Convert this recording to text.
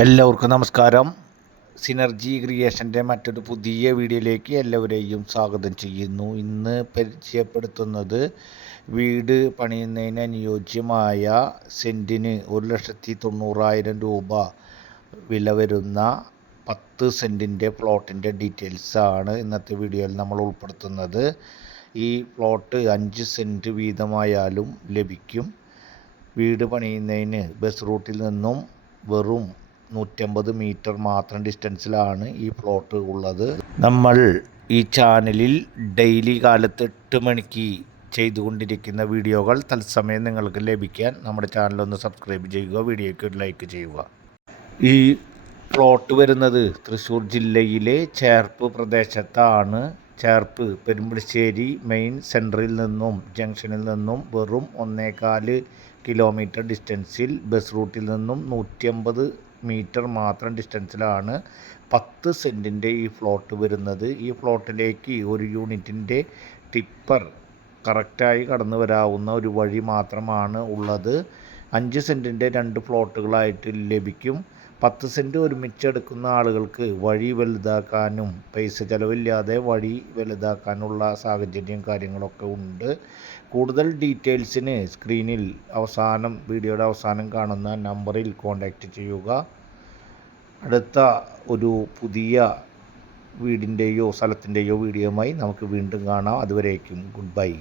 എല്ലാവർക്കും നമസ്കാരം. സിനർജി ക്രിയേഷന്റെ മറ്റൊരു പുതിയ വീഡിയോയിലേക്ക് എല്ലാവരെയും സ്വാഗതം ചെയ്യുന്നു. ഇന്ന് പരിചയപ്പെടുത്തുന്നത് വീട് പണിയുന്നതിന് അനുയോജ്യമായ സെന്റിന് ഒരു ലക്ഷത്തി തൊണ്ണൂറായിരം രൂപ വില വരുന്ന പത്ത് സെന്റിന്റെ പ്ലോട്ടിന്റെ ഡീറ്റെയിൽസാണ് ഇന്നത്തെ വീഡിയോയിൽ നമ്മൾ ഉൾപ്പെടുത്തുന്നത്. ഈ പ്ലോട്ട് അഞ്ച് സെന്റ് വീതമായാലും ലഭിക്കും. വീട് പണിയുന്നതിന് ബസ് റൂട്ടിൽ നിന്നും വെറും നൂറ്റമ്പത് മീറ്റർ മാത്രം ഡിസ്റ്റൻസിലാണ് ഈ പ്ലോട്ട് ഉള്ളത്. നമ്മൾ ഈ ചാനലിൽ ഡെയിലി കാലത്ത് എട്ട് മണിക്ക് ചെയ്തുകൊണ്ടിരിക്കുന്ന വീഡിയോകൾ തത്സമയം നിങ്ങൾക്ക് ലഭിക്കാൻ നമ്മുടെ ചാനലൊന്ന് സബ്സ്ക്രൈബ് ചെയ്യുക വീഡിയോയ്ക്ക് ഒരു ലൈക്ക് ചെയ്യുക. ഈ പ്ലോട്ട് വരുന്നത് തൃശ്ശൂർ ജില്ലയിലെ ചേർപ്പ് പ്രദേശത്താണ്. ചേർപ്പ് പെരുമ്പളിശ്ശേരി മെയിൻ സെന്ററിൽ നിന്നും ജംഗ്ഷനിൽ നിന്നും വെറും ഒന്നേകാൽ കിലോമീറ്റർ ഡിസ്റ്റൻസിൽ ബസ് റൂട്ടിൽ നിന്നും നൂറ്റിയമ്പത് മീറ്റർ മാത്രം ഡിസ്റ്റൻസിലാണ് പത്ത് സെന്റിന്റെ ഈ ഫ്ലോട്ട് വരുന്നത്. ഈ ഫ്ലോട്ടിലേക്ക് ഒരു യൂണിറ്റിന്റെ ടിപ്പർ കറക്റ്റായി കടന്നു വരാവുന്ന ഒരു വഴി മാത്രമാണ് ഉള്ളത്. അഞ്ച് സെന്റിന്റെ രണ്ട് ഫ്ലോട്ടുകളായിട്ട് ലഭിക്കും. പത്ത് സെന്റ് ഒരുമിച്ചെടുക്കുന്ന ആളുകൾക്ക് വഴി വലുതാക്കാനും പൈസ ചിലവില്ലാതെ വഴി വലുതാക്കാനുള്ള സാഹചര്യം കാര്യങ്ങളൊക്കെ ഉണ്ട്. കൂടുതൽ ഡീറ്റെയിൽസിന് സ്ക്രീനിൽ അവസാനം വീഡിയോയുടെ അവസാനം കാണുന്ന നമ്പറിൽ കോൺടാക്റ്റ് ചെയ്യുക. അടുത്ത ഒരു പുതിയ വീടിന്റെയോ സ്ഥലത്തിന്റെയോ വീഡിയോയുമായി നമുക്ക് വീണ്ടും കാണാം. അതുവരേക്കും ഗുഡ് ബൈ.